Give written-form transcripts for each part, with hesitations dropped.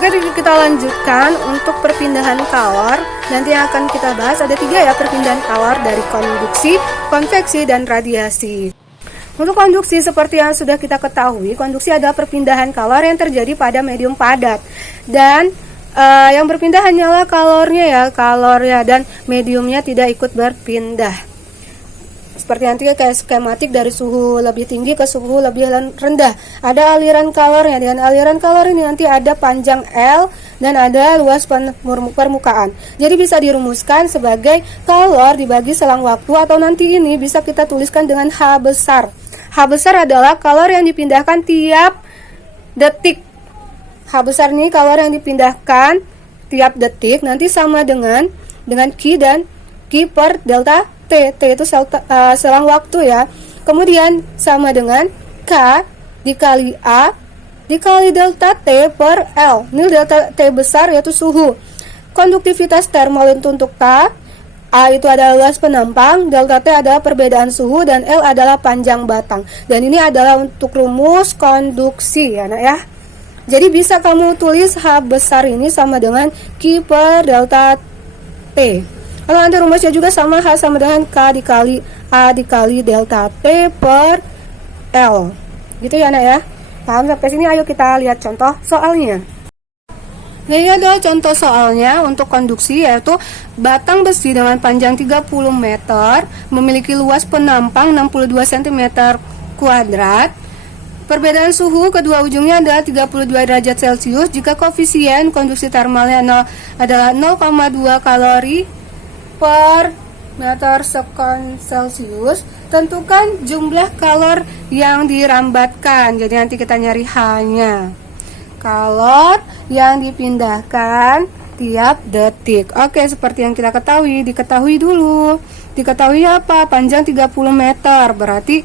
Oke, kita lanjutkan untuk perpindahan kalor. Nanti yang akan kita bahas ada 3 ya perpindahan kalor, dari konduksi, konveksi, dan radiasi. Untuk konduksi, seperti yang sudah kita ketahui, konduksi adalah perpindahan kalor yang terjadi pada medium padat. Dan yang berpindah hanyalah kalornya dan mediumnya tidak ikut berpindah. Seperti nanti kayak skematik dari suhu lebih tinggi ke suhu lebih rendah. Ada aliran kalornya. Dengan aliran kalor ini nanti ada panjang L dan ada luas permukaan. Jadi bisa dirumuskan sebagai kalor dibagi selang waktu, atau nanti ini bisa kita tuliskan dengan H besar. H besar adalah kalor yang dipindahkan tiap detik. H besar ini kalor yang dipindahkan tiap detik, nanti sama dengan Q dan Q per delta T. T itu selang waktu ya. Kemudian sama dengan K dikali A dikali delta T per L. Ini delta T besar yaitu suhu. Konduktivitas termal itu untuk K, A itu adalah luas penampang, delta T adalah perbedaan suhu, dan L adalah panjang batang. Dan ini adalah untuk rumus konduksi ya nak ya. Jadi bisa kamu tulis H besar ini sama dengan Q per delta T. Kalau nanti rumusnya juga sama, H sama dengan K dikali A dikali delta T per L. Gitu ya nak ya. Paham sampai sini? Ayo kita lihat contoh soalnya. Nah, ini adalah contoh soalnya untuk konduksi, yaitu batang besi dengan panjang 30 meter memiliki luas penampang 62 cm kuadrat. Perbedaan suhu kedua ujungnya adalah 32 derajat Celcius. Jika koefisien konduksi termalnya adalah 0,2 kalori per meter sekon Celcius, tentukan jumlah kalor yang dirambatkan. Jadi nanti kita nyari H-nya. Kalor yang dipindahkan tiap detik. Oke, seperti yang kita ketahui, diketahui dulu. Diketahui apa? Panjang 30 meter, berarti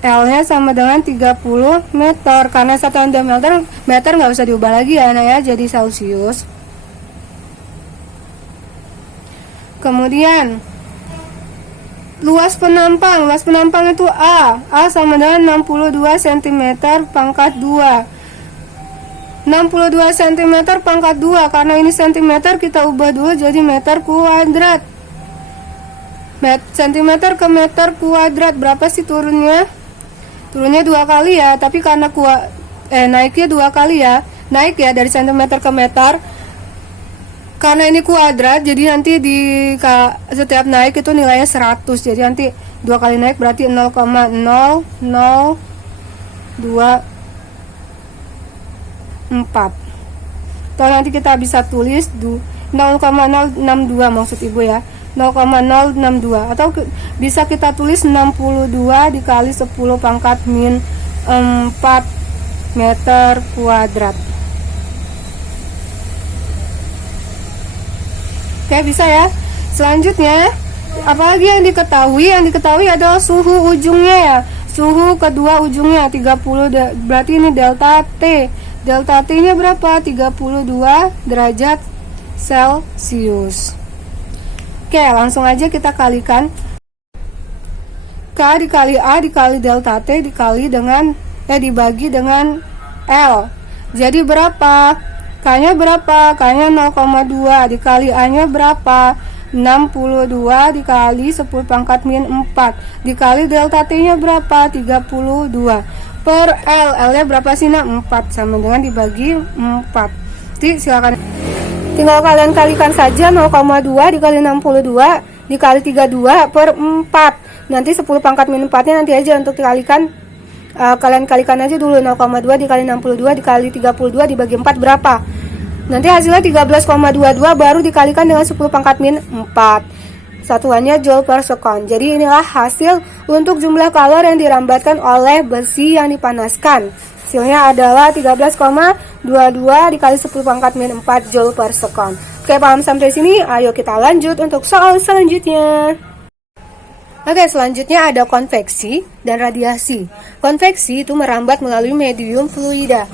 L-nya sama dengan 30 meter. Karena satuan diameter meter nggak usah diubah lagi ya, nah ya, jadi Celcius. Kemudian luas penampang itu A sama dengan 62 cm pangkat 2. 62 cm pangkat 2, karena ini cm kita ubah dulu jadi meter kuadrat. Centimeter ke meter kuadrat, berapa sih turunnya? Turunnya 2 kali ya, tapi karena naiknya 2 kali ya. Naik ya dari centimeter ke meter. Karena ini kuadrat, jadi nanti setiap naik itu nilainya 100. Jadi nanti 2 kali naik berarti 0,0024. Atau nanti kita bisa tulis 0,062 maksud ibu ya, 0,062. Atau bisa kita tulis 62 dikali 10 pangkat min 4 meter kuadrat. Oke, bisa ya. Selanjutnya, apalagi yang diketahui? Yang diketahui adalah suhu ujungnya ya. Suhu kedua ujungnya 30, berarti ini delta T. Delta T-nya berapa? 32 derajat Celcius. Oke, langsung aja kita kalikan. K dikali A dikali delta T dibagi dengan L. Jadi berapa? K-nya berapa? K-nya 0,2 dikali A-nya berapa? 62 dikali 10 pangkat min 4 dikali delta T-nya berapa? 32 per L. L-nya berapa sih nak? 4, sama dengan dibagi 4. Jadi silakan tinggal kalian kalikan saja. 0,2 dikali 62 dikali 32 per 4. Nanti 10 pangkat min 4-nya nanti aja untuk dikalikan. Kalian kalikan aja dulu. 0,2 dikali 62 dikali 32 dibagi 4 berapa? Nanti hasilnya 13,22 baru dikalikan dengan 10 pangkat min 4. Satuannya joule per sekon. Jadi inilah hasil untuk jumlah kalor yang dirambatkan oleh besi yang dipanaskan. Hasilnya adalah 13,22 dikali 10 pangkat min 4 joule per sekon. Oke, paham sampai sini? Ayo kita lanjut untuk soal selanjutnya. Oke, selanjutnya ada konveksi dan radiasi. Konveksi itu merambat melalui medium fluida.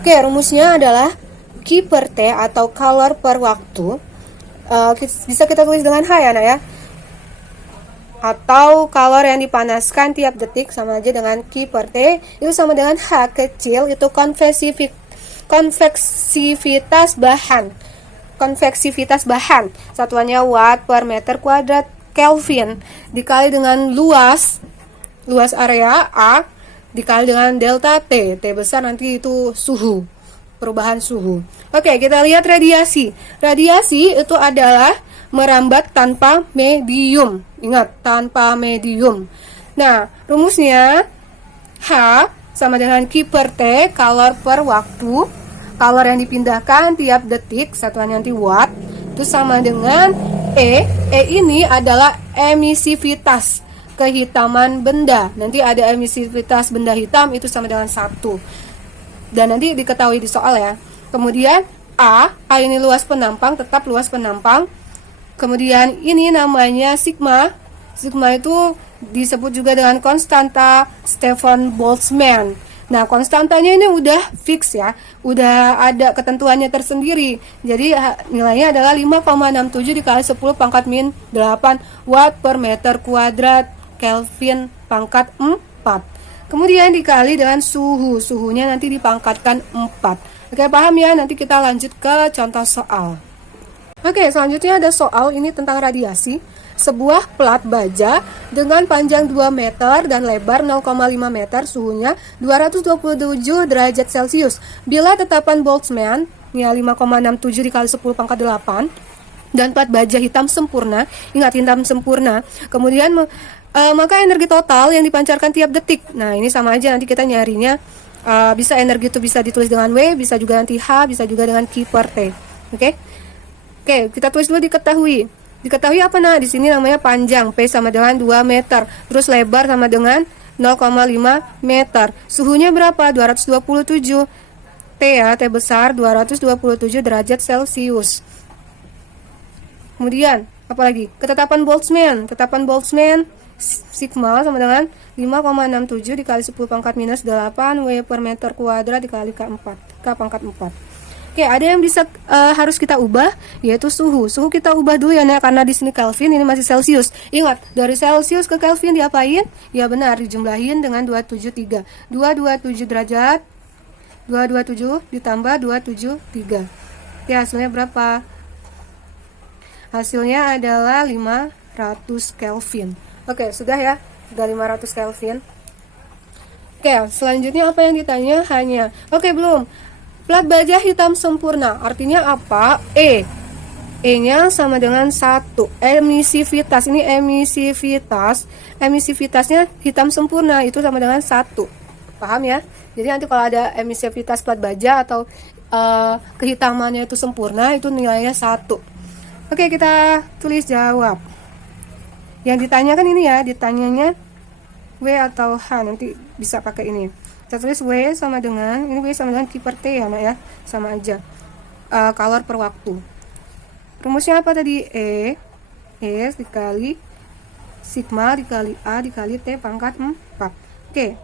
Oke, rumusnya adalah Q per T atau kalor per waktu. Bisa kita tulis dengan H ya, nak ya. Atau kalor yang dipanaskan tiap detik sama aja dengan Q per T. Itu sama dengan H kecil, itu konveksivitas bahan. Konveksivitas bahan, satuannya watt per meter kuadrat Kelvin, dikali dengan luas area A, dikali dengan delta T. T besar nanti itu suhu, perubahan suhu. Oke, kita lihat radiasi. Radiasi itu adalah merambat tanpa medium. Ingat, tanpa medium. Nah, rumusnya H sama dengan Q per T, kalor per waktu. Kalor yang dipindahkan tiap detik, satuannya nanti watt, itu sama dengan E. E ini adalah emisivitas kehitaman benda. Nanti ada emisivitas benda hitam, itu sama dengan 1. Dan nanti diketahui di soal ya. Kemudian A ini luas penampang, tetap luas penampang. Kemudian ini namanya sigma. Sigma itu disebut juga dengan konstanta Stefan Boltzmann. Nah, konstantanya ini udah fix ya, udah ada ketentuannya tersendiri. Jadi nilainya adalah 5,67 dikali 10 pangkat min 8 watt per meter kuadrat Kelvin pangkat 4. Kemudian dikali dengan suhu, suhunya nanti dipangkatkan 4. Oke, paham ya? Nanti kita lanjut ke contoh soal. Oke, selanjutnya ada soal ini tentang radiasi. Sebuah plat baja dengan panjang 2 meter dan lebar 0,5 meter, suhunya 227 derajat Celcius. Bila tetapan Boltzmann, ya 5,67 dikali 10 pangkat 8, dan plat baja hitam sempurna, ingat hitam sempurna, kemudian maka energi total yang dipancarkan tiap detik. Nah, ini sama aja, nanti kita nyarinya bisa energi itu bisa ditulis dengan W, bisa juga nanti H, bisa juga dengan Q per T. Oke, kita tulis dulu diketahui. Diketahui apa? Nah, di sini namanya panjang, P sama dengan 2 meter. Terus lebar sama dengan 0,5 meter. Suhunya berapa? 227. T ya, T besar 227 derajat Celcius. Kemudian, apa lagi? Ketetapan Boltzmann. Ketetapan Boltzmann sigma sama dengan 5,67 dikali 10 pangkat minus 8 W per meter kuadrat dikali K4. K pangkat 4. Oke, ada yang bisa harus kita ubah, yaitu suhu. Suhu kita ubah dulu ya, karena di sini Kelvin, ini masih Celcius. Ingat, dari Celcius ke Kelvin diapain? Ya benar, dijumlahin dengan 273. 227 derajat, 227 ditambah 273. Oke, hasilnya berapa? Hasilnya adalah 500 Kelvin. Oke, sudah ya, sudah 500 Kelvin. Oke, selanjutnya apa yang ditanya? Hanya, oke belum. Plat baja hitam sempurna, artinya apa? E-nya sama dengan 1. Emisivitas, ini emisivitasnya hitam sempurna, itu sama dengan 1. Paham ya? Jadi nanti kalau ada emisivitas plat baja atau kehitamannya itu sempurna, itu nilainya 1. Oke, kita tulis jawab. Yang ditanyakan ini ya, ditanyanya W atau H, nanti bisa pakai ini. Kita tulis W sama dengan, ini W sama dengan Q per T ya, ya, sama aja. Kalor per waktu. Rumusnya apa tadi? E dikali sigma dikali A dikali T pangkat 4. Oke.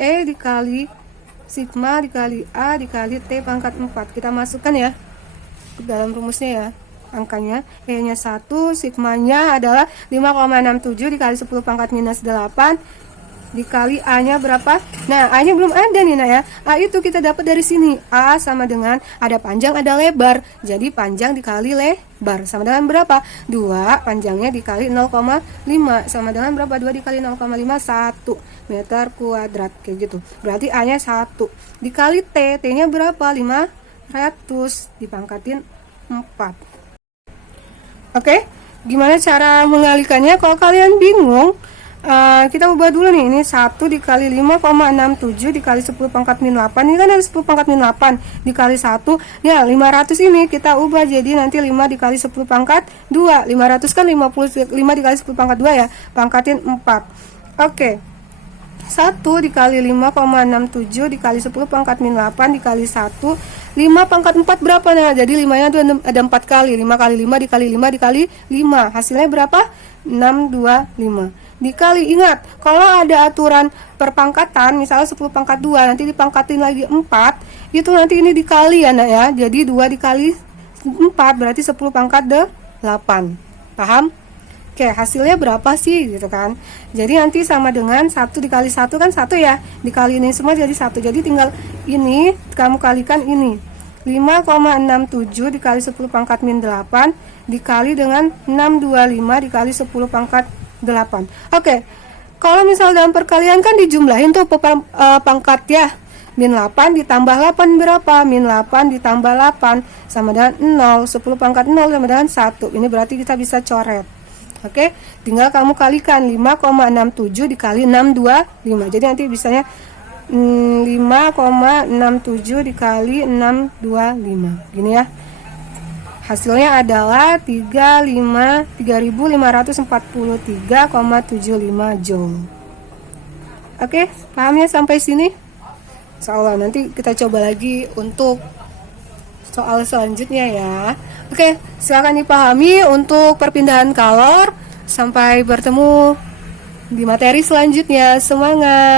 E dikali sigma dikali A dikali T pangkat 4. Kita masukkan ya ke dalam rumusnya ya. Angkanya E-nya 1, sigmanya adalah 5,67 dikali 10 pangkat minus 8 dikali A-nya berapa? Nah, A-nya belum ada nih, ya. A itu kita dapat dari sini. A sama dengan ada panjang, ada lebar. Jadi panjang dikali lebar sama dengan berapa? 2, panjangnya dikali 0,5 sama dengan berapa? 2 dikali 0,5 1 meter kuadrat kayak gitu. Berarti A-nya 1 dikali T, T-nya berapa? 500 dipangkatin 4. Oke, gimana cara mengalihkannya? Kalau kalian bingung, kita ubah dulu nih. Ini 1 dikali 5,67 dikali 10 pangkat min 8. Ini kan ada 10 pangkat min 8 dikali 1. Ya, 500 ini kita ubah jadi nanti 5 dikali 10 pangkat 2. 500 kan 55 dikali 10 pangkat 2 ya. Pangkatin 4. Oke. 1 dikali 5,67 dikali 10 pangkat min 8 dikali 1. 5 pangkat 4 berapa? Nah, jadi 5-nya itu ada 4 kali. 5 kali 5 dikali 5 dikali 5. Hasilnya berapa? 625. Dikali, ingat, kalau ada aturan perpangkatan, misalnya 10 pangkat 2, nanti dipangkatin lagi 4, itu nanti ini dikali ya, nak ya. Jadi 2 dikali 4 berarti 10 pangkat 8. Paham? Oke, hasilnya berapa sih gitu kan. Jadi nanti sama dengan 1 dikali 1 kan 1 ya. Dikali ini semua jadi 1. Jadi tinggal ini kamu kalikan ini. 5,67 dikali 10 pangkat min 8 dikali dengan 625 dikali 10 pangkat 8. Oke. Kalau misal dalam perkalian kan dijumlahin tuh pangkat ya. Min 8 ditambah 8 berapa? Min 8 ditambah 8 sama dengan 0. 10 pangkat 0 sama dengan 1. Ini berarti kita bisa coret. Oke, tinggal kamu kalikan 5,67 dikali 625. Jadi nanti bisanya 5,67 dikali 625. Gini ya. Hasilnya adalah 3543,75 joule. Oke, paham ya sampai sini? Insyaallah nanti kita coba lagi untuk soal selanjutnya ya. Oke, silakan dipahami untuk perpindahan kalor. Sampai bertemu di materi selanjutnya. Semangat!